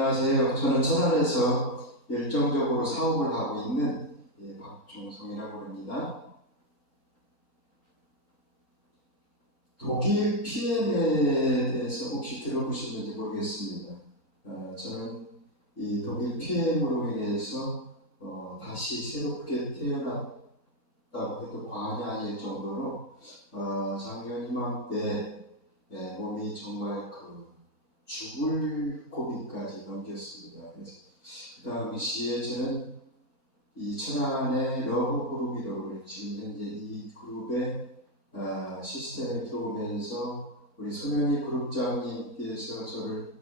안녕하세요. 저는 천안에서 열정적으로 사업을 하고 있는 박종성이라고 합니다. 독일 PM에 대해서 혹시 들어보셨는지 모르겠습니다. 저는 이 독일 PM으로 인해서 다시 새롭게 태어났다고 해도 과언이 아닐 정도로 작년 이맘때 몸이 정말 죽을 고비까지 넘겼습니다. 그래서 그 당시에 저는 이 천안의 러브 그룹이라고 지금 현재 이 그룹의 시스템에 들어오면서 우리 손현희 그룹장님께서 저를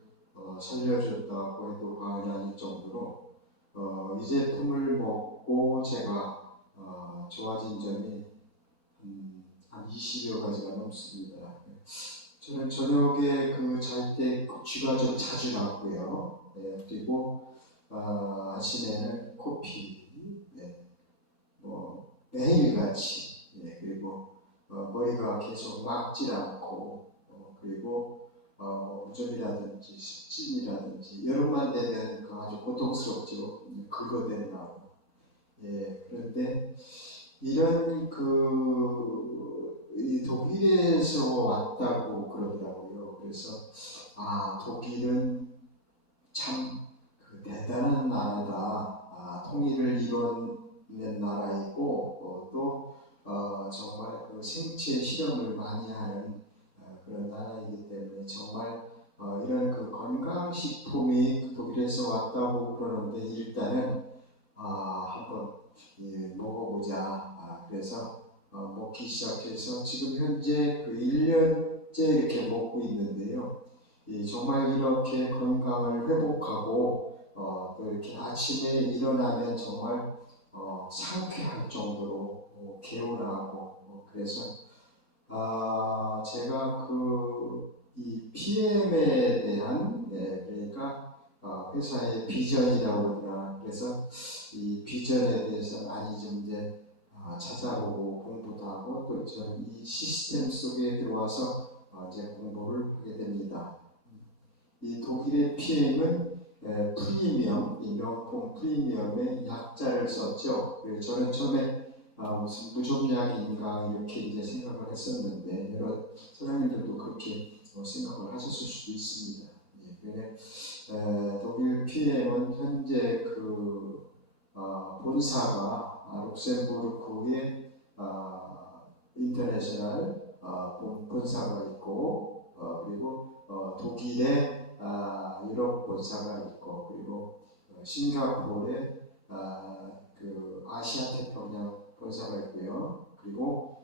살려줬다고 해도 과언이 아닐 정도로 이 제품을 먹고 제가 좋아진 점이 한 20여 가지가 넘습니다. 저는 저녁에 잘 때 쥐가 좀 자주 났고요. 그리고 아침에는 코피, 매일같이, 그리고 머리가 계속 막질 않고, 그리고 우점이라든지 습진이라든지 여름만 되면 아주 고통스럽죠. 긁어댄다고. 그런데 이런 이 독일에서 왔다고 그러더라고요. 그래서 독일은 참 대단한 나라다. 통일을 이뤄낸 나라이고 또 정말 생체 실험을 많이 하는 그런 나라이기 때문에 정말 이런 건강식품이 독일에서 왔다고 그러는데 일단은 한번 먹어보자. 그래서 먹기 시작해서 지금 현재 1년째 이렇게 먹고 있는데요. 정말 이렇게 건강을 회복하고 또 이렇게 아침에 일어나면 정말 상쾌할 정도로 개운하고 그래서 제가 이 PM에 대한 그러니까 회사의 비전이라고 그러나 그래서 이 비전에 대해서 많이 좀 이제 찾아보고 공부도 하고 또 저는 이 시스템 속에 들어와서 이제 공부를 하게 됩니다. 이 독일의 PM은 프리미엄, 이 명품 프리미엄의 약자를 썼죠. 그래서 저는 처음에 무슨 무좀약인가 이렇게 이제 생각을 했었는데 여러 사장님들도 그렇게 생각을 하셨을 수도 있습니다. 독일 PM은 현재 본사가 룩셈부르크의 인터내셔널 본사가 있고 그리고 독일의 유럽 본사가 있고 그리고 싱가포르의 아시아 태평양 본사가 있고요. 그리고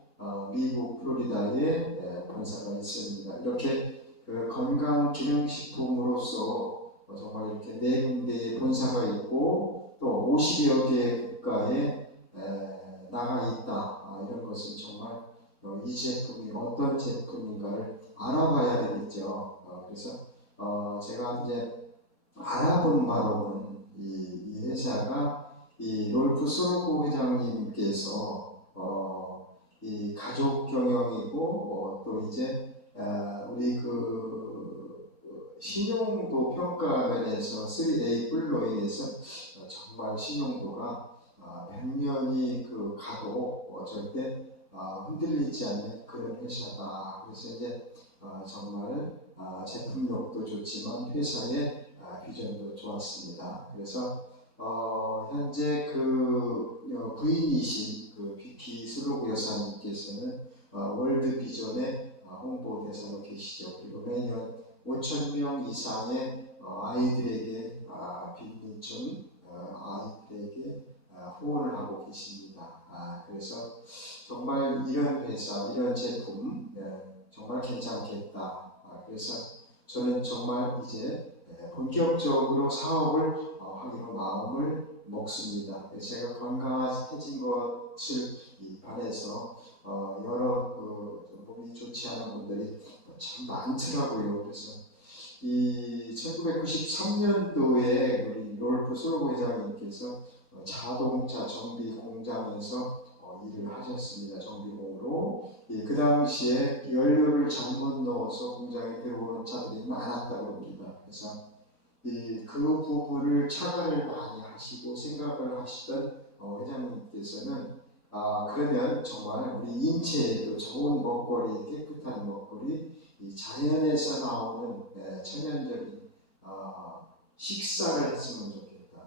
미국 플로리다에 본사가 있습니다. 이렇게 건강 기능식품으로서 정말 이렇게 4군데의 본사가 있고 또 50여 개 국가에 나가 있다. 이런 것은 정말 이 제품이 어떤 제품인가를 알아봐야 되겠죠. 그래서 제가 이제 알아본 바로는 이 회사가 이 롤프 소르고 회장님께서 이 가족 경영이고 또 이제 우리 신용도 평가면에서 3A 뿔로 인해서 정말 신용도가 100년이 가도 절대 흔들리지 않는 그런 회사다. 그래서 이제 정말 제품력도 좋지만 회사의 비전도 좋았습니다. 그래서 현재 부인이신 비키 슬로그 여사님께서는 월드 비전의 홍보 대사로 계시죠. 그리고 매년 5,000명 이상의 아이들에게 빈민촌 아이들에게 후원을 하고 계십니다. 그래서 정말 이런 회사, 이런 제품 정말 괜찮겠다. 그래서 저는 정말 이제 본격적으로 사업을 하기로 마음을 먹습니다. 제가 건강해진 것을 반해서 여러 몸이 좋지 않은 분들이 참 많더라고요. 그래서 이 1993년도에 우리 롤프 소르고 회장님께서 자동차 정비 공장에서 일을 하셨습니다. 정비공으로. 그 당시에 연료를 잘못 넣어서 공장에 들어오는 차들이 많았다고 합니다. 그래서 그 부분을 착안을 많이 하시고 생각을 하시던 회장님께서는 그러면 정말 우리 인체에도 좋은 먹거리, 깨끗한 먹거리, 이 자연에서 나오는 천연적인 식사를 했으면 좋겠다.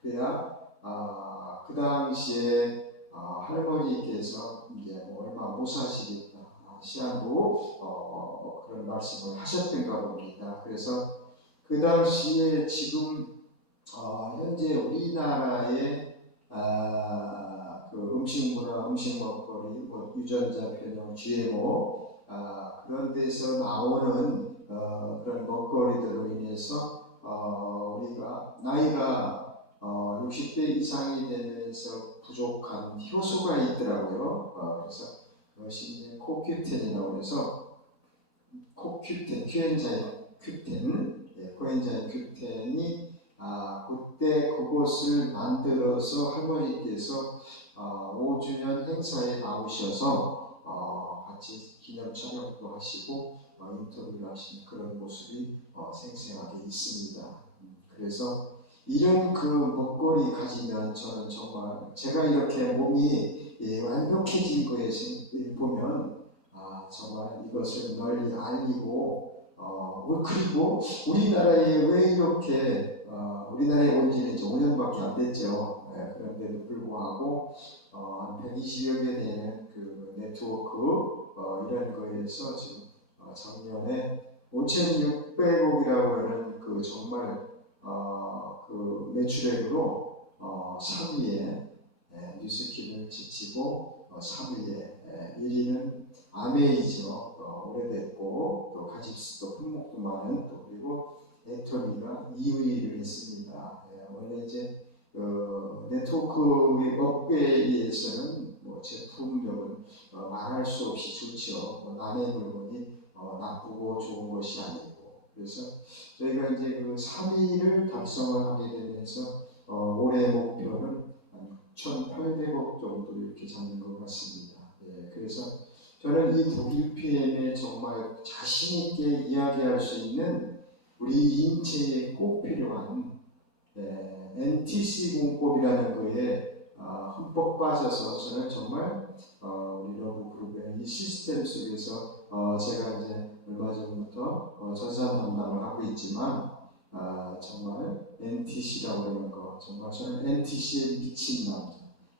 그래야 그 당시에 할머니께서 이제 얼마 못 사시겠다 시한부 그런 말씀을 하셨던가 봅니다. 그래서 그 당시에 지금 현재 우리나라의 그 음식 문화, 음식 먹거리, 유전자 변형, GMO 그런 데서 나오는 그런 먹거리들로 인해서 우리가 나이가 60대 이상이 되면서 부족한 효소가 있더라고요. 그래서 그것이 이제 코큐텐이라고 해서 코큐텐, 코엔자임 큐텐이 그때 그것을 만들어서 할머니께서 5주년 행사에 나오셔서 같이 기념 촬영도 하시고 인터뷰를 하시는 그런 모습이 생생하게 있습니다. 그래서 이런 그 먹거리 가지면 저는 정말 제가 이렇게 몸이 완벽해진 거에 보면 정말 이것을 널리 알리고 그리고 우리나라에 왜 이렇게 우리나라에 온 지는 이제 5년밖에 안 됐죠. 그런데도 불구하고 한 120여 개 되는 그 네트워크 이런 거에서 지금 작년에 5,600억이라고 하는 그 정말 그 매출액으로 3위에 뉴스킨을 지치고 3위에 1위는 아메이죠. 오래됐고 또 가짓수도 품목도 많은 또 그리고 애터미가 2위를 했습니다. 원래 이제 네트워크 업계에서는 제품력은 말할 수 없이 좋죠. 남의 물건이 나쁘고 좋은 것이 아니고 그래서 저희가 이제 그 3위를 달성을 하게 되면서 올해 목표는 한 6,800억 정도 이렇게 잡는 것 같습니다. 그래서 저는 이 독일 PM에 정말 자신 있게 이야기할 수 있는 우리 인체에 꼭 필요한 NTC 공법이라는 거에 흠뻑 빠져서 저는 정말 우리 러브그룹의 이 시스템 속에서 제가 이제 얼마 전부터 전산 담당을 하고 있지만 정말 NTC라고 하는 거 정말 저는 NTC에 미친 남자,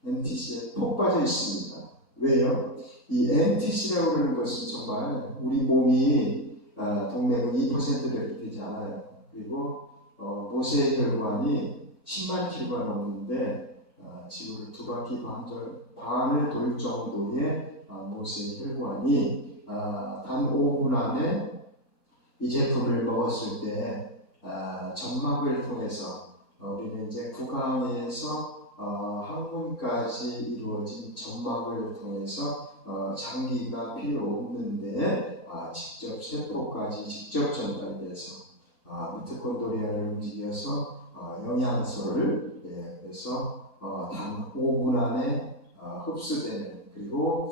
NTC에 푹 빠져 있습니다. 왜요? 이 NTC라고 하는 것은 정말 우리 몸이 동맥은 2%밖에 되지 않아요. 그리고 모세의 혈관이 10만 킬로가 넘는데 지구를 두 바퀴 반을 돌 정도의 모세의 혈관이 단 5분 안에 이 제품을 먹었을 때 점막을 통해서 우리는 이제 구강에서 항문까지 이루어진 점막을 통해서 장기가 필요 없는데 직접 세포까지 직접 전달돼서 미토콘드리아를 움직여서 영양소를 그래서 단 5분 안에 흡수되는 그리고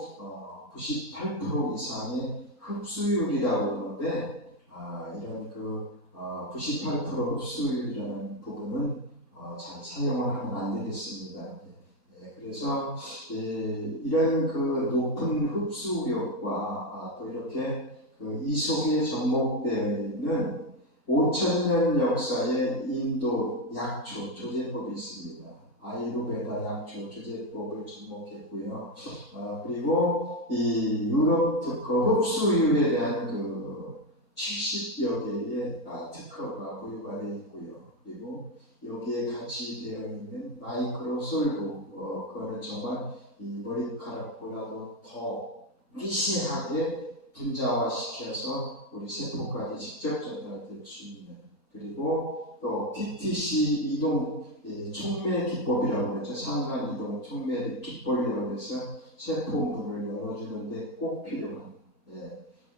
98% 이상의 흡수율이라고 하는데 이런 그 98% 흡수율이라는 부분은 잘 사용을 하면 안 되겠습니다. 그래서 이런 그 높은 흡수력과 또 이렇게 그 이 속에 접목되어 있는 5,000년 역사의 인도 약초 조제법이 있습니다. 아유르베다 약초 조제법을 접목했고요. 그리고 이 유럽 특허 흡수율에 대한 그 70여 개의 특허가 보유가 되어 있고요. 그리고 여기에 같이 되어 있는 마이크로 솔브 그거는 정말 이 머리카락보다도 더 미세하게 분자화시켜서 우리 세포까지 직접 전달될 수 있는 그리고 또 TTC 이동 촉매 기법이라고 그러죠. 상관 이동 촉매 기법이라고 해서 세포 문을 열어주는데 꼭 필요한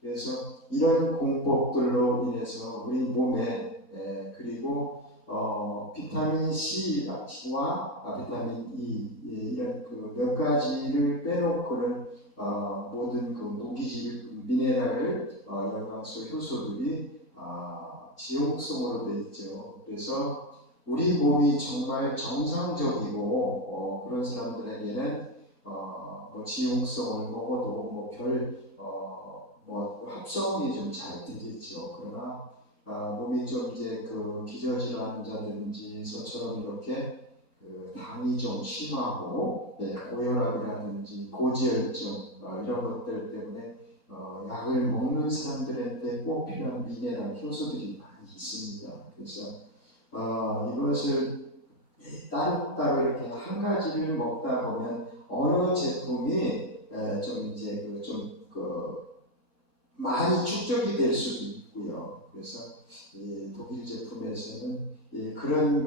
그래서 이런 공법들로 인해서 우리 몸에 그리고 비타민 C와 비타민 E 이런 그 몇 가지를 빼놓고는 모든 그 무기질 미네랄 영양소 효소들이 지용성으로 되어 있죠. 그래서 우리 몸이 정말 정상적이고 그런 사람들에게는 뭐 지용성을 먹어도 뭐 합성이 좀 잘 되겠죠. 그러나 몸이 좀 이제 그 기저질환 자든지 저처럼 이렇게 그 당이 좀 심하고 고혈압이라든지 고지혈증 이런 것들 때문에 약을 먹는 사람들한테 꼭 필요한 미네랄 효소들이 많이 있습니다. 그래서 이것을 따로따로 이렇게 한 가지를 먹다 보면 어느 제품이 좀 이제 많이 축적이 될 수도 있고요. 그래서 이 독일 제품에서는 그런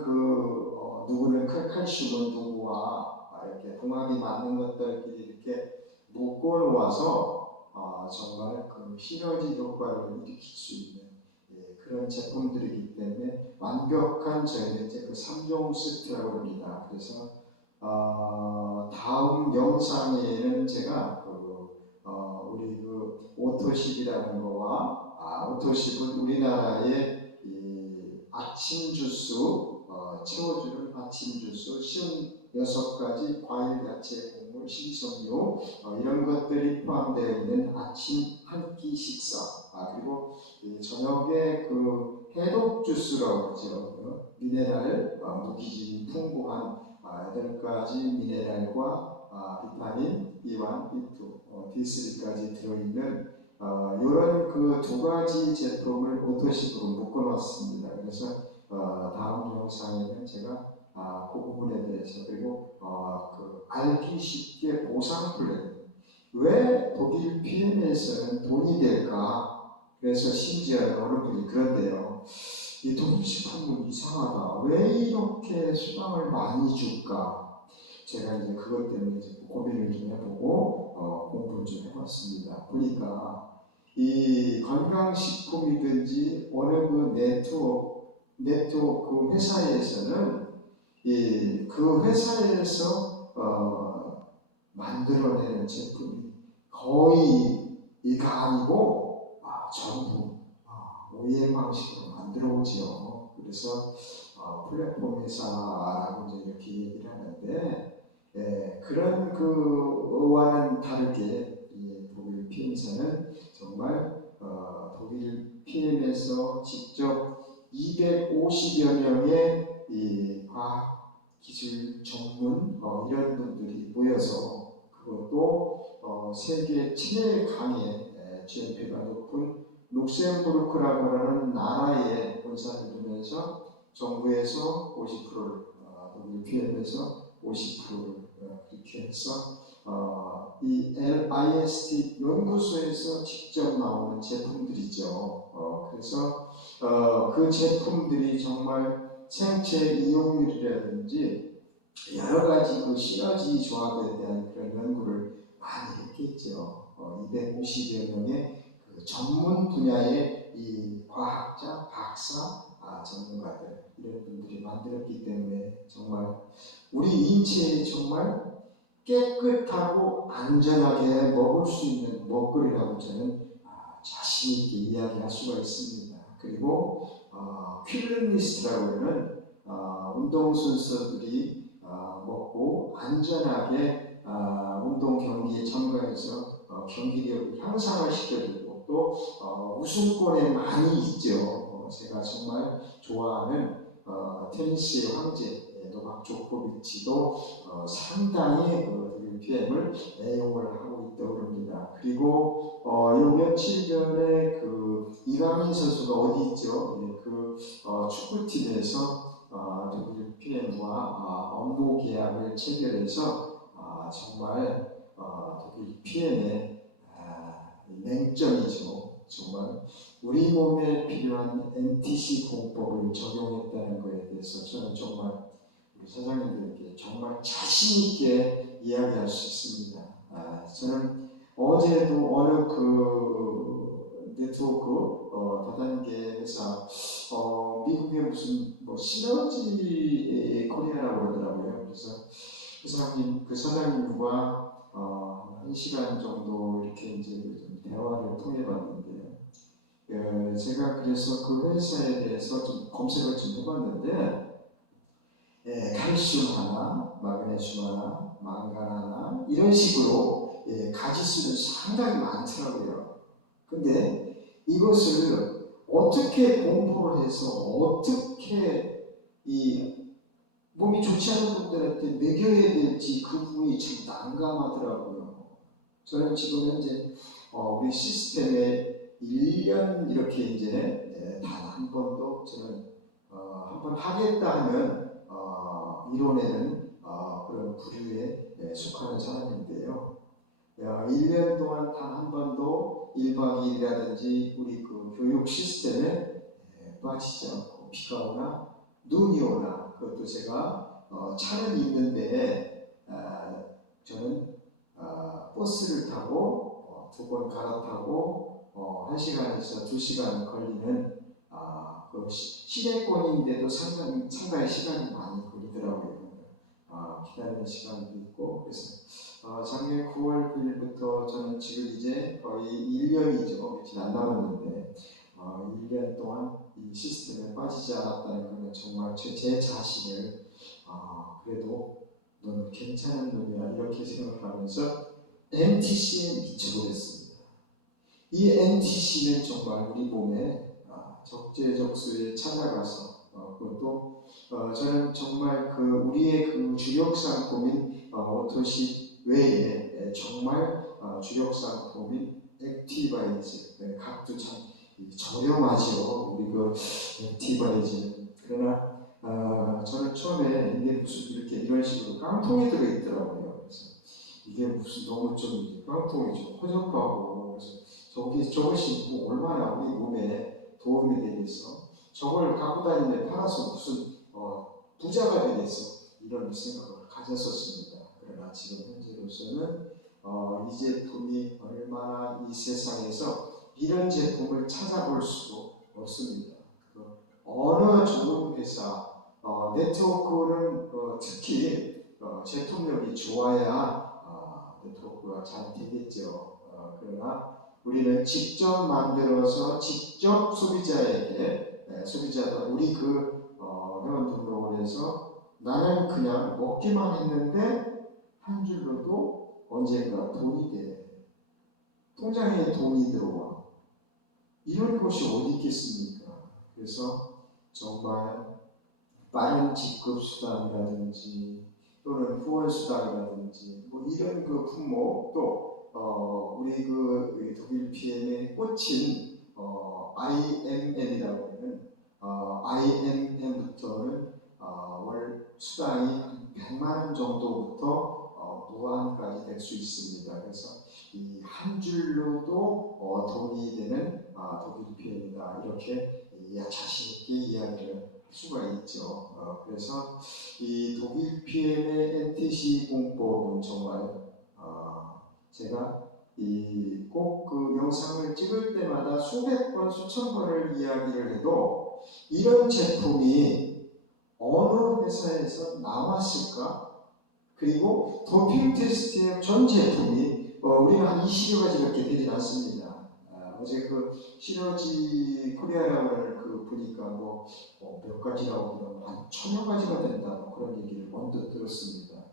누구는 칼슘은 누구와 이렇게 궁합이 맞는 것들끼리 이렇게 묶어 놓아서 정말 그 시너지 효과를 일으킬 수 있는 그런 제품들이기 때문에 완벽한 저희는 이제 그 3종 세트라고 합니다. 그래서 다음 영상에는 제가 우리 그 오토십이라는 거와 오토십은 우리나라의 이 아침 주스 채워주는 아침 주스 56가지 과일, 야채, 곡물, 식이섬유 이런 것들이 포함되어 있는 아침 한 끼 식사 그리고 저녁에 그 해독 주스라고 하죠. 미네랄 무기질이 풍부한 8가지 미네랄과 비타민 B1, B2, D3까지 들어있는 이런 그 2가지 제품을 오토식으로 묶어놨습니다. 그래서 다음 영상에는 제가 그 부분에 대해서 그리고 그 알기 쉽게 보상 플랜 왜 독일 PM에서는 돈이 될까? 그래서 심지어 어느 분이 그런데요. 이 독일 식품은 이상하다. 왜 이렇게 수당을 많이 줄까? 제가 이제 그것 때문에 이제 고민을 좀 해보고 공부를 좀 해봤습니다. 보니까 이 건강식품이든지 어느 그 네트워크 그 회사에서는 그 회사에서 만들어내는 제품이 거의 이가 아니고 전부 OEM 방식으로 만들어 오지요. 그래서 플랫폼 회사라고 이제 이렇게 얘기를 하는데 그런 그와는 다르게 독일 PM사는 정말 독일 PM에서 직접 250여 명의 이 과학 기술 전문 이런 분들이 모여서 그것도 세계 최대 강의 GMP가 높은 룩셈부르크라고 하는 나라에 본사를 두면서 정부에서 50%를 독일 PM에서 50%를 그렇게 해서 이 LIST 연구소에서 직접 나오는 제품들이죠. 그래서 그 제품들이 정말 생체 이용률이라든지 여러 가지 그 시너지 조합에 대한 그런 연구를 많이 했겠죠. 250여 명의 그 전문 분야의 이 과학자, 박사, 전문가들 이런 분들이 만들었기 때문에 정말 우리 인체에 정말 깨끗하고 안전하게 먹을 수 있는 먹거리라고 저는 자신 있게 이야기할 수가 있습니다. 그리고 퀼리스트라고 하는 운동선수들이 먹고 안전하게 운동 경기에 참가해서 경기력을 향상을 시켜주고 또 우승권에 많이 있죠. 제가 정말 좋아하는 테니스의 황제 노박 조코비치도 상당히 그 PM을 애용을 하고 있다고 합니다. 그리고 요 며칠 전에 그 이강인 선수가 어디 있죠? 그 축구팀에서 독일 PM과 업무 계약을 체결해서 정말 독일 PM의 맹점이죠. 정말 우리 몸에 필요한 NTC 공법을 적용했다는 것에 대해서 저는 정말 우리 사장님들께 정말 자신 있게 이야기할 수 있습니다. 저는 어제도 어느 그 네트워크 다단계 회사 미국의 무슨 뭐 시너지 코리아라고 그러더라고요. 그래서 그 사장님과 1시간 정도 이렇게 이제 대화를 통해봤는데요. 제가 그래서 그 회사에 대해서 좀 검색을 좀 해봤는데, 칼슘 하나, 마그네슘 하나, 망간 하나 이런 식으로 가지수는 상당히 많더라고요. 근데 이것을 어떻게 공부를 해서 어떻게 이 몸이 좋지 않은 분들한테 먹여야 될지 그 부분이 참 난감하더라고요. 저는 지금 현재 우리 시스템에 1년 이렇게 이제 단 한 번도 저는 한번 하겠다 하면 이뤄내는 그런 부류에 속하는 사람인데요. 1년 동안 단 한 번도 1박 2일이라든지 우리 그 교육 시스템에 빠지지 않고 비가 오나 눈이 오나 그것도 제가 차는 있는데 저는 버스를 타고 2번 갈아타고 1시간에서 2시간 걸리는 그 시내권인데도 상당히 시간이 많이 걸리더라고요. 기다리는 시간도 있고 그래서 작년 9월 9일부터 저는 지금 이제 거의 1년이죠. 며칠 안 남았는데 1년 동안 이 시스템에 빠지지 않았다는 것은 정말 제 자신을 그래도 너는 괜찮은 놈이야 이렇게 생각하면서 NTC에 미쳐버렸습니다. 이 NTC는 정말 우리 몸에 적재적소에 찾아가서 그것도 저는 정말 그 우리의 그 주력 상품인 오토시 외에 정말 주력 상품인 액티바이즈 값도 참 저렴하죠. 우리 그 액티바이즈 그러나 저는 처음에 이게 무슨 이렇게 이런 식으로 깡통이 들어있더라고요. 그래서 이게 무슨 너무 좀 깡통이 좀 허접하고 그래서 저것이 뭐 얼마나 우리 몸에 도움이 되겠어? 저걸 갖고 다니는데 팔아서 무슨 부자가 되겠어? 이런 생각을 가졌었습니다. 그러나 지금 현재로서는 이 제품이 얼마나 이 세상에서 이런 제품을 찾아볼 수도 없습니다. 어느 좋은 회사, 네트워크는 특히 제품력이 좋아야 네트워크가 잘 되겠죠. 그러나 우리는 직접 만들어서 직접 소비자에게 우리 그 회원 등록을 해서 나는 그냥 먹기만 했는데 한 줄로도 언젠가 돈이 돼. 통장에 돈이 들어와. 이런 것이 어디 있겠습니까? 그래서 정말 빠른 직급 수당이라든지 또는 후원 수당이라든지 뭐 이런 그 품목 또 우리 그 독일 PM에 꽂힌 IMM이라고 하는 IMM부터는 월 수당이 한 100만 원 정도부터 무한까지 될 수 있습니다. 그래서 이 한 줄로도 돈이 되는 독일 PM이다 이렇게 자신 있게 이야기를 할 수가 있죠. 그래서 이 독일 PM의 NTC 공법은 정말 제가 꼭 그 영상을 찍을 때마다 수백 번, 수천 번을 이야기를 해도 이런 제품이 어느 회사에서 나왔을까? 그리고 도핑 테스트의 전 제품이 우리는 한 20여 가지밖에 되지 않습니다. 어제 그 시너지 코리아라고 하는 그 보니까 몇 가지라고 그러면 한 1000여 가지가 된다 뭐 그런 얘기를 언뜻 들었습니다.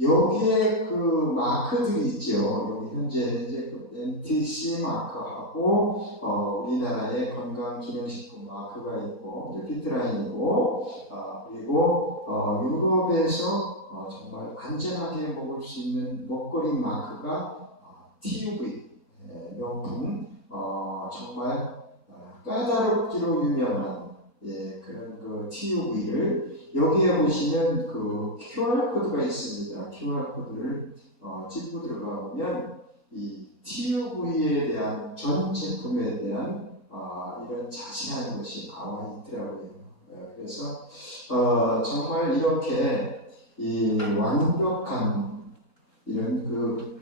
여기에 그 마크들이 있죠. 여기 현재 그 NTC 마크하고 우리나라의 건강기능식품 마크가 있고 피트라인이고 그리고 유럽에서 정말 안전하게 먹을 수 있는 먹거리 마크가 TUV 명품 정말 까다롭기로 유명한 그런 그 TUV를 여기에 보시면 그 QR 코드가 있습니다. QR 코드를 찍고 들어가 보면 이 TUV에 대한 전 제품에 대한 이런 자세한 것이 나와 있더라고요. 그래서 정말 이렇게 이 완벽한 이런 그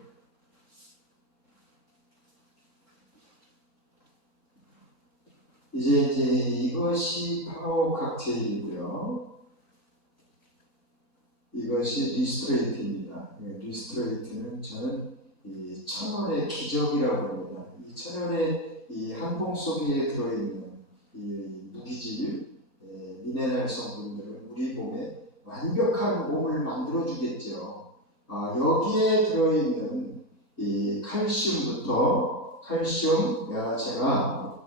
이제 이것이 파워 칵테일이고요. 이것이 리스트레이트입니다. 리스트레이트는 저는 이 천원의 기적이라고 합니다. 이 천원의 이 이 한 봉 속에 들어있는 이 무기질, 미네랄 성분들은 우리 몸에 완벽한 몸을 만들어주겠죠. 여기에 들어있는 이 칼슘부터 제가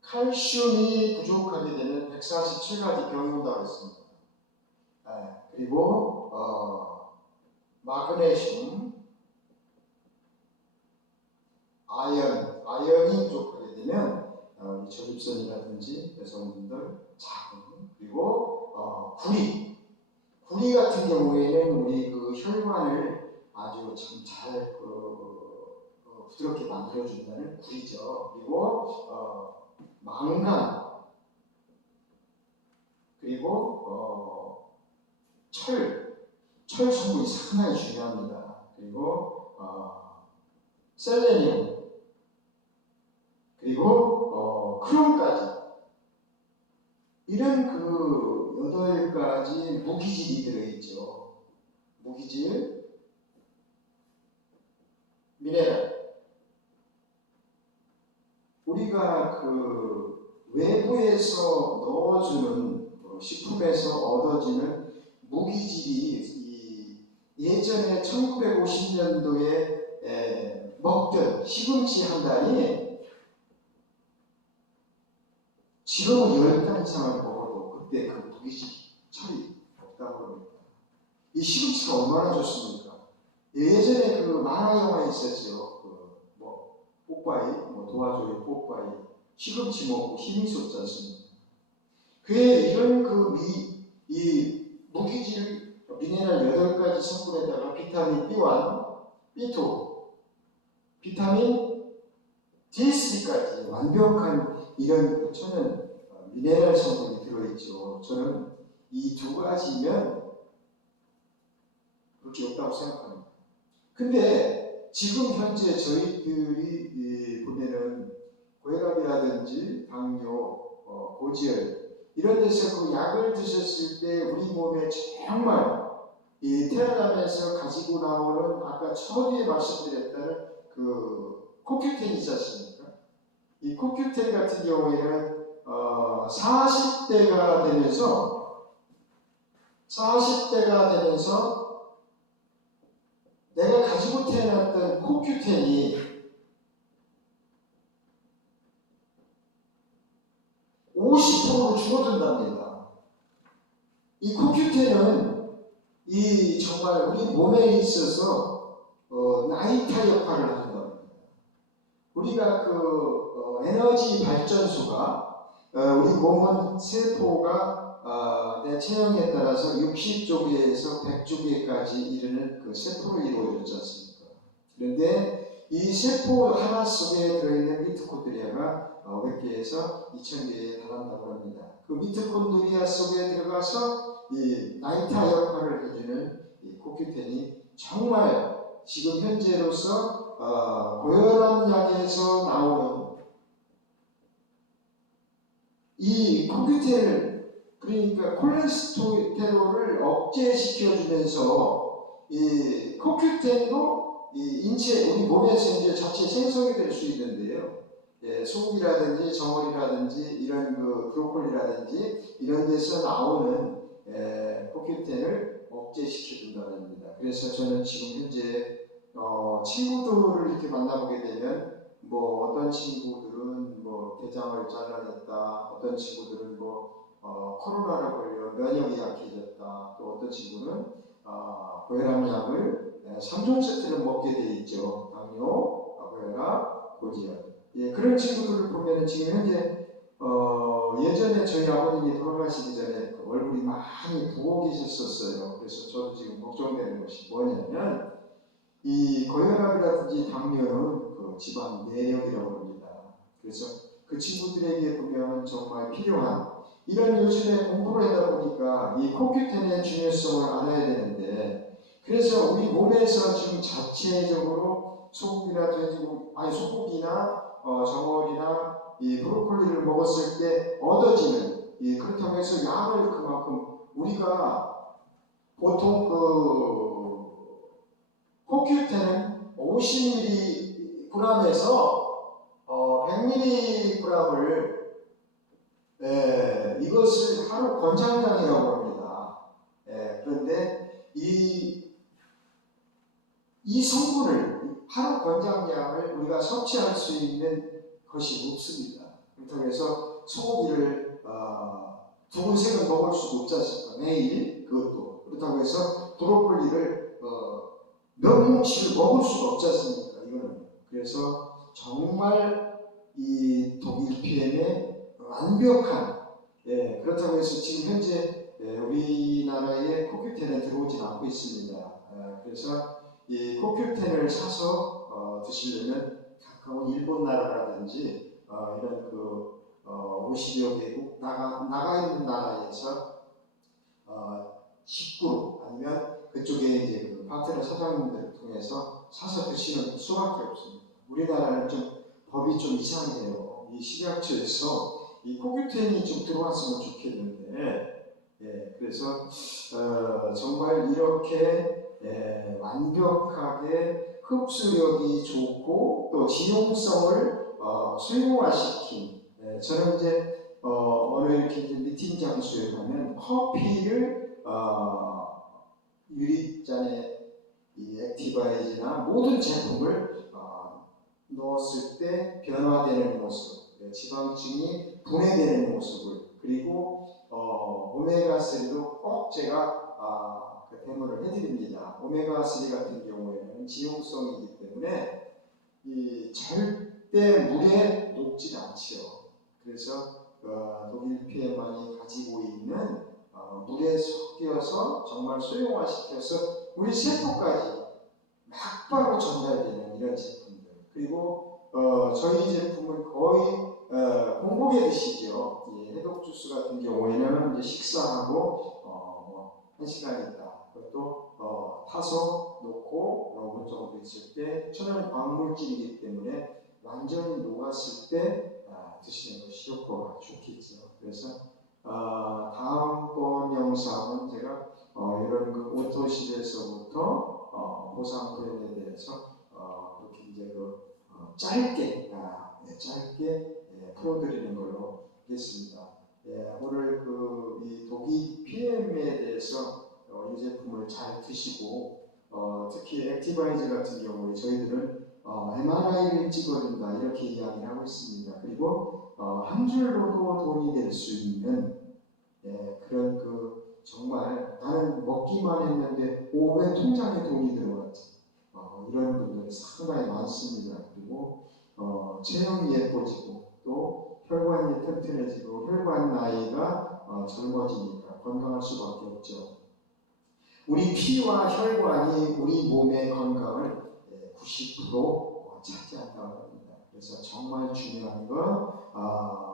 칼슘이 부족하게 되면 147가지 병이 온다고 했습니다. 그리고 마그네슘, 아연이 부족하게 되면 우리 저립선이라든지 여성분들 자궁, 그리고 구리 같은 경우에는 우리 그 혈관을 아주 참 잘 부드럽게 만들어준다는 구리죠. 그리고 망간, 그리고 철 성분이 상당히 중요합니다. 그리고 셀레늄, 그리고 크롬까지, 이런 그 8가지 무기질이 들어있죠. 무기질, 미네랄. 우리가 그 외부에서 넣어주는 식품에서 얻어지는 무기질이 예전에 1950년도에 먹던 시금치 한 단이 지금은 10단 이상을 먹어도 그때 그 무기질 철이 없다고 합니다. 이 시금치가 얼마나 좋습니까? 예전에 그 만화 영화에 있었죠. 뽀빠이, 도와줘요 뽀빠이. 시금치 먹고 힘이 솟지 않습니까? 그에 이런 이 무기질 미네랄 8가지 성분에다가 비타민 B1, B2, 비타민 D3까지 완벽한 이런 저는 미네랄 성분이 들어있죠. 저는 이 2가지면 그렇게 없다고 생각합니다. 근데 지금 현재 저희들이 보면은 고혈압이라든지 당뇨, 고지혈 이런 데서 그 약을 드셨을 때 우리 몸에 정말 이 태어나면서 가지고 나오는 아까 처음에 말씀드렸다는 그 코큐텐이 있지 않습니까? 이 코큐텐 같은 경우에는 40대가 되면서 내가 가지고 태어났던 코큐텐이 50%로 줄어든답니다. 이 코큐텐은 정말 우리 몸에 있어서 나이타 역할을 한답니다. 우리가 그 에너지 발전소가 우리 몸은 세포가 내 체형에 따라서 60조개에서 100조개까지 이르는 그 세포로 이루어졌지 않습니까? 그런데 이 세포 하나 속에 들어있는 미토콘드리아가 500개에서 2000개에 달한다고 합니다. 그 미토콘드리아 속에 들어가서 이 나이타 역할을 해주는 이 코큐텐이 정말 지금 현재로서 고혈압 약에서 나오는 이 코큐텐을, 그러니까 콜레스테롤을 억제시켜주면서 이 코큐텐도 이 인체 우리 몸에서 이제 자체 생성이 될 수 있는데요. 소고기라든지 정어리라든지 이런 그 브로콜리라든지 이런 데서 나오는 코큐텐을 억제시켜준다는 겁니다. 그래서 저는 지금 현재 친구들을 이렇게 만나보게 되면 어떤 친구들은 대장을 잘라냈다, 어떤 친구들은 코로나를 걸려 면역이 약해졌다, 또 어떤 친구는 고혈압약을 3종 세트를 먹게 돼 있죠. 당뇨, 고혈압, 고지혈. 그런 친구들을 보면 지금 현재 예전에 저희 아버님이 돌아가시기 전에 얼굴이 많이 부어 계셨었어요. 그래서 저도 지금 걱정되는 것이 뭐냐면 이 고혈압이라든지 당뇨는 그 지방 내력이라고 합니다. 그래서 그 친구들에게 보면 정말 필요한 이런 요즘에 공부를 하다 보니까 이 코큐텐의 중요성을 알아야 되는데, 그래서 우리 몸에서 지금 자체적으로 소고기나 정어리나 이 브로콜리를 먹었을 때 얻어지는 그렇다고 해서 약을 그만큼 우리가 보통 코큐텐은 50mg에서 100mg을 이것을 하루 권장량이라고 합니다. 그런데 이 성분을 하루 권장량을 우리가 섭취할 수 있는 것이 없습니다. 그렇다고 해서 소고기를 2번, 3번 먹을 수가 없지 않습니까? 매일 그것도. 그렇다고 해서 브로콜리를 몇 뭉치를 먹을 수가 없지 않습니까? 이거는. 그래서 정말 이 독일 PM의 완벽한, 그렇다고 해서 지금 현재 우리나라에 코큐텐에 들어오진 않고 있습니다. 그래서 이 코큐텐을 사서 드시려면 가까운 일본 나라라든지 이런 50여 개국 나가 있는 나라에서 직구로 아니면 그쪽에 이제 그 파트너 사장님들을 통해서 사서 드시는 수밖에 없습니다. 우리나라는 좀 법이 좀 이상해요. 이 식약처에서 이 코큐텐이 좀 들어왔으면 좋겠는데, 그래서 정말 이렇게 완벽하게 흡수력이 좋고 또 지용성을 수용화시킨, 저는 이제 어느 이렇게 이제 미팅 장소에 가면 커피를 유리잔에 이 액티바이즈나 모든 제품을 넣었을 때 변화되는 모습, 지방층이 분해되는 모습을, 그리고 오메가3도 꼭 제가 대모를 해드립니다. 오메가3 같은 경우에는 지용성이기 때문에 절대 물에 녹지 않죠. 그래서 독일 PM만이 가지고 있는 물에 섞여서 정말 소형화시켜서 우리 세포까지 막바로 전달되는 이런 제품들. 그리고 저희 제품은 거의 공복에 드시죠. 해독 주스 같은 경우에는 이제 식사하고 1시간 있다. 그것도 타서 놓고 5분 정도 있을 때 천연 광물질이기 때문에 완전히 녹았을 때 드시는 것이 효과가 좋겠죠. 그래서 다음번 영상은 제가 이런 오토실에서부터 보상 프로에 대해서 그렇게 이제 짧게 풀어드리는 걸로 하겠습니다. 오늘 이 독일 PM에 대해서 이 제품을 잘 드시고 특히 액티바이즈 같은 경우에 저희들은 MRI를 찍어준다 이렇게 이야기를 하고 있습니다. 그리고 한 줄로도 돈이 될 수 있는 그런 정말 나는 먹기만 했는데 왜 통장에 돈이 들어왔지? 이런 분들이 상당히 많습니다. 그리고 체형이 예뻐지고 또 혈관이 튼튼해지고 혈관 나이가 젊어지니까 건강할 수밖에 없죠. 우리 피와 혈관이 우리 몸의 건강을 90% 차지한다고 합니다. 그래서 정말 중요한 건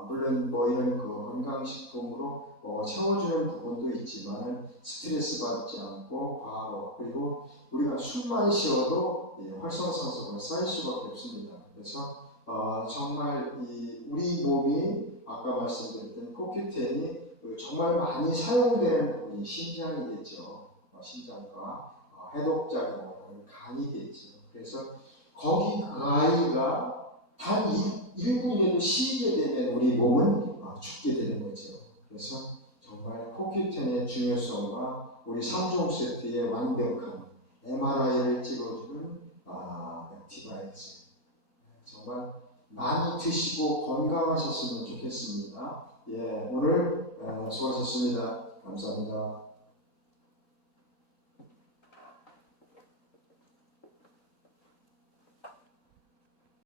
물론 이런 건강식품으로 채워주는 부분도 있지만 스트레스 받지 않고 과로, 그리고 우리가 숨만 쉬어도 활성산소가 쌓일 수밖에 없습니다. 그래서 정말 우리 몸이 아까 말씀드렸던 코큐텐이 정말 많이 사용되는 부분이 심장이겠죠. 심장과 해독작용, 간이겠죠. 그래서 거기 그 아이가 단 1분이라도 쉬게 되면 우리 몸은 죽게 되는 거죠. 그래서 정말 코큐텐의 중요성과 우리 3종 세트의 완벽한 MRI를 찍어주는 액티바이즈, 정말 많이 드시고 건강하셨으면 좋겠습니다. 오늘 수고하셨습니다. 감사합니다.